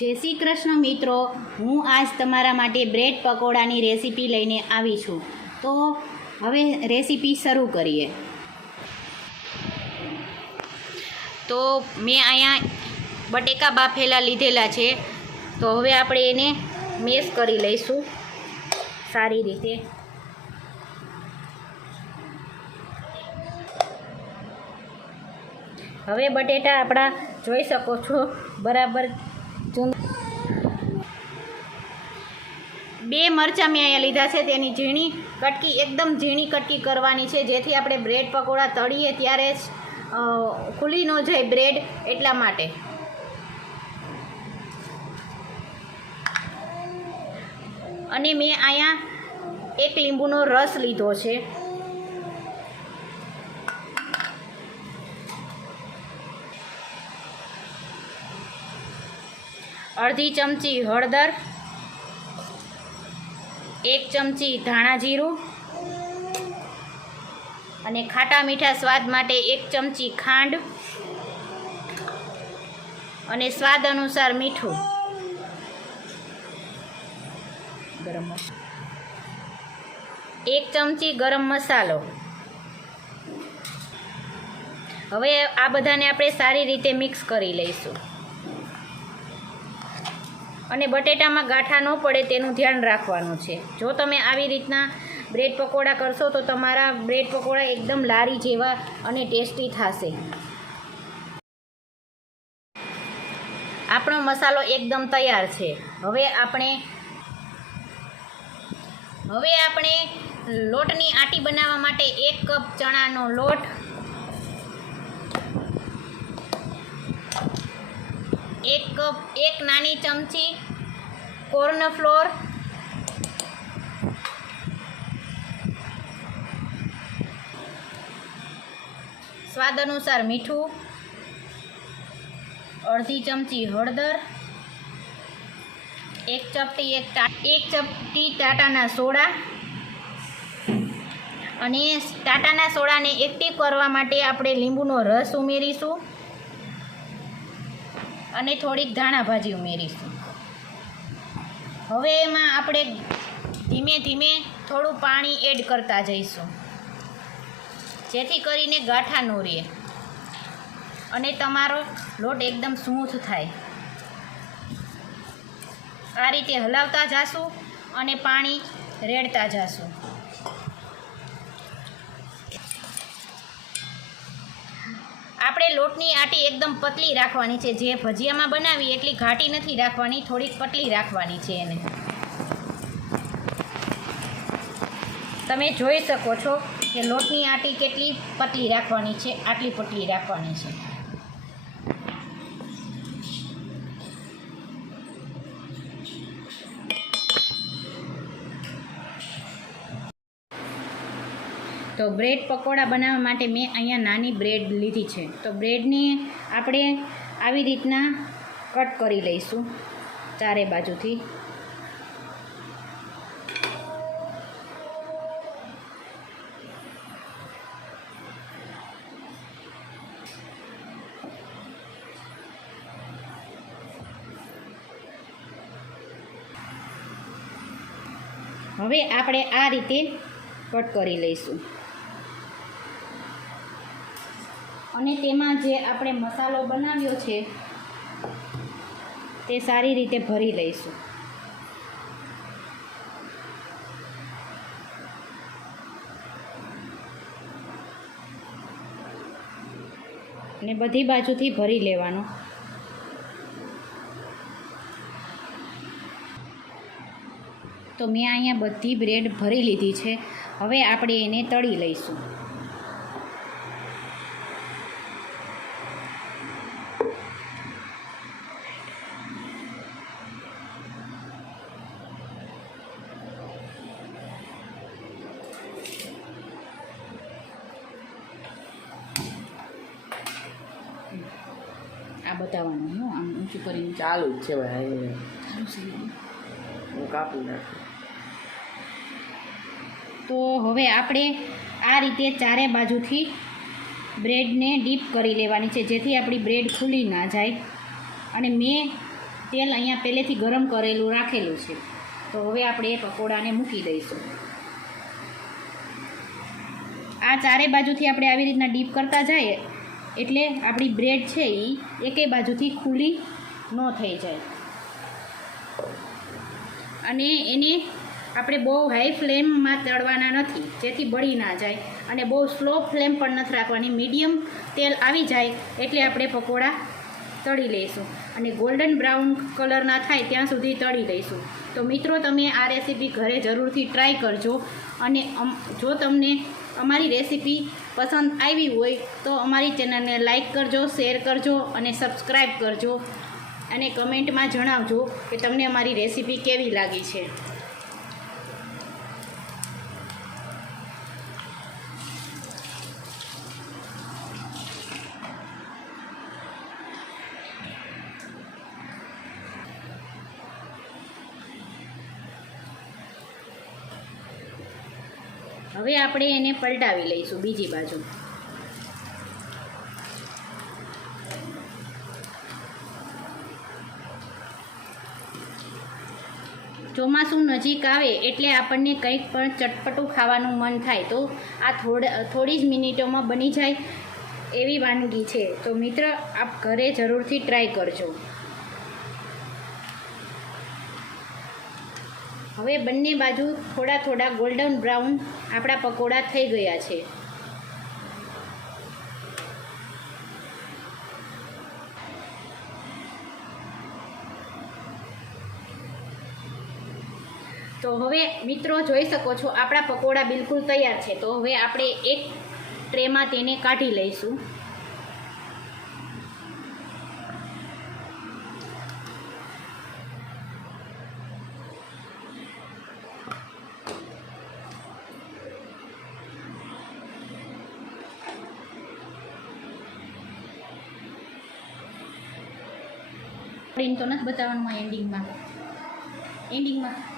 જય શ્રી કૃષ્ણ મિત્રો, હું આજ તમારા માટે બ્રેડ પકોડાની રેસીપી લઈને આવી છું. તો હવે રેસીપી શરૂ કરીએ. તો મેં અહીંયા બટેકા બાફેલા લીધેલા છે. તો હવે આપણે એને મેશ કરી લઈશું સારી રીતે. હવે બટેટા આપણા જોઈ શકો છો બરાબર. 2 મરચાં મેં અહીંયા લીધા છે. તેની ઝીણી કટકી, એકદમ ઝીણી કટકી કરવાની છે, જેથી આપણે બ્રેડ પકોડા તળીએ ત્યારે જ ખુલી ન જાય બ્રેડ, એટલા માટે. અને મેં અહીંયા 1 લીંબુનો રસ લીધો છે. અડધી ચમચી હળદર, 1 ચમચી ધાણા જીરું અને ખાટા મીઠા સ્વાદ માટે 1 ચમચી ખાંડ અને સ્વાદ અનુસાર મીઠું. ગરમ મસાલો 1 ચમચી ગરમ મસાલો. હવે આ બધાને આપણે સારી રીતે મિક્સ કરી લઈશું. અને બટેટામાં ગાંઠા ન પડે તેનું ધ્યાન રાખવાનું છે. જો તમે આવી રીતના બ્રેડ પકોડા કરશો તો તમારા બ્રેડ પકોડા એકદમ લારી જેવા અને ટેસ્ટી થશે. આપણો મસાલો એકદમ તૈયાર છે. હવે આપણે લોટની આટી બનાવવા માટે 1 કપ ચણાનો લોટ, 1 નાની ચમચી કોર્નફ્લોર, સ્વાદ અનુસાર મીઠું, અડધી ચમચી હળદર, 1 ચપટી ટાટાના સોડા. અને ટાટાના સોડાને એક્ટિવ કરવા માટે આપણે લીંબુનો રસ ઉમેરીશું અને થોડીક ધાણા ભાજી ઉમેરીશું. હવે એમાં આપણે ધીમે ધીમે થોડું પાણી એડ કરતા જઈશું, જેથી કરીને ગાંઠા ન રહે અને તમારો લોટ એકદમ સ્મૂથ થાય. આ રીતે હલાવતા જાશું અને પાણી રેડતા જાશું. આપણે લોટની આટી એકદમ પતલી રાખવાની છે. જે ભજીયામાં બનાવી એટલી ઘાટી નથી રાખવાની, થોડીક પતલી રાખવાની છે એને. તમે જોઈ શકો છો કે લોટની આટી કેટલી પતલી રાખવાની છે. આટલી પતલી રાખવાની છે. તો બ્રેડ પકોડા બનાવવા માટે મેં અહીંયા નાની બ્રેડ લીધી છે. તો બ્રેડને આપણે આવી રીતના કટ કરી લઈશું ચારે બાજુથી. હવે આપણે આ રીતે કટ કરી લઈશું અને તેમાં જે આપણે મસાલો બનાવ્યો છે તે સારી રીતે ભરી લઈશું. અને બધી બાજુથી ભરી લેવાનો. તો મેં અહીંયા બધી બ્રેડ ભરી લીધી છે. હવે આપણે એને તળી લઈશું. આ બતાવવાનું હું આમ ઊંચું કરીને ચાલુ જ છે ભાઈ. ચાલુ છે. હું કાપી નાખું. તો હવે આપણે આ રીતે ચારે બાજુથી બ્રેડને ડીપ કરી લેવાની છે, જેથી આપણી બ્રેડ ખુલી ના જાય. અને મેં તેલ અહીંયા પહેલેથી ગરમ કરેલું રાખેલું છે. તો હવે આપણે એ પકોડાને મૂકી દઈશું. આ ચારે બાજુથી આપણે આવી રીતના ડીપ કરતા જઈએ એટલે આપણી બ્રેડ છે એ એકેય બાજુથી ખુલ્લી ન થઈ જાય. અને એને આપણે બહુ હાઈ ફ્લેમમાં તળવાના નથી, જેથી બળી ના જાય, અને બહુ સ્લો ફ્લેમ પણ નથી રાખવાની. મીડિયમ તેલ આવી જાય એટલે આપણે પકોડા તળી લઈશું, અને ગોલ્ડન બ્રાઉન કલરના થાય ત્યાં સુધી તળી લઈશું. તો મિત્રો, તમે આ રેસીપી ઘરે જરૂરથી ટ્રાય કરજો, અને જો તમને અમારી રેસીપી પસંદ આવી હોય તો અમારી ચેનલને લાઈક કરજો, શેર કરજો અને સબસ્ક્રાઈબ કરજો, અને કમેન્ટમાં જણાવજો કે તમને અમારી રેસીપી કેવી લાગી છે. હવે આપણે એને પલટાવી લઈશું બીજી બાજુ. ચોમાસું નજીક આવે એટલે આપણને કંઈક પણ ચટપટું ખાવાનું મન થાય, તો આ થોડી જ મિનિટોમાં બની જાય એવી વાનગી છે. તો મિત્ર, આપ ઘરે જરૂરથી ટ્રાય કરજો. હવે બંને બાજુ થોડા થોડા ગોલ્ડન બ્રાઉન આપણા પકોડા થઈ ગયા છે. તો હવે મિત્રો જોઈ શકો છો આપણા પકોડા બિલકુલ તૈયાર છે. તો હવે આપણે એક ટ્રેમાં તેને કાઢી લઈશું. તો નથી બતાવવાનું એન્ડિંગમાં.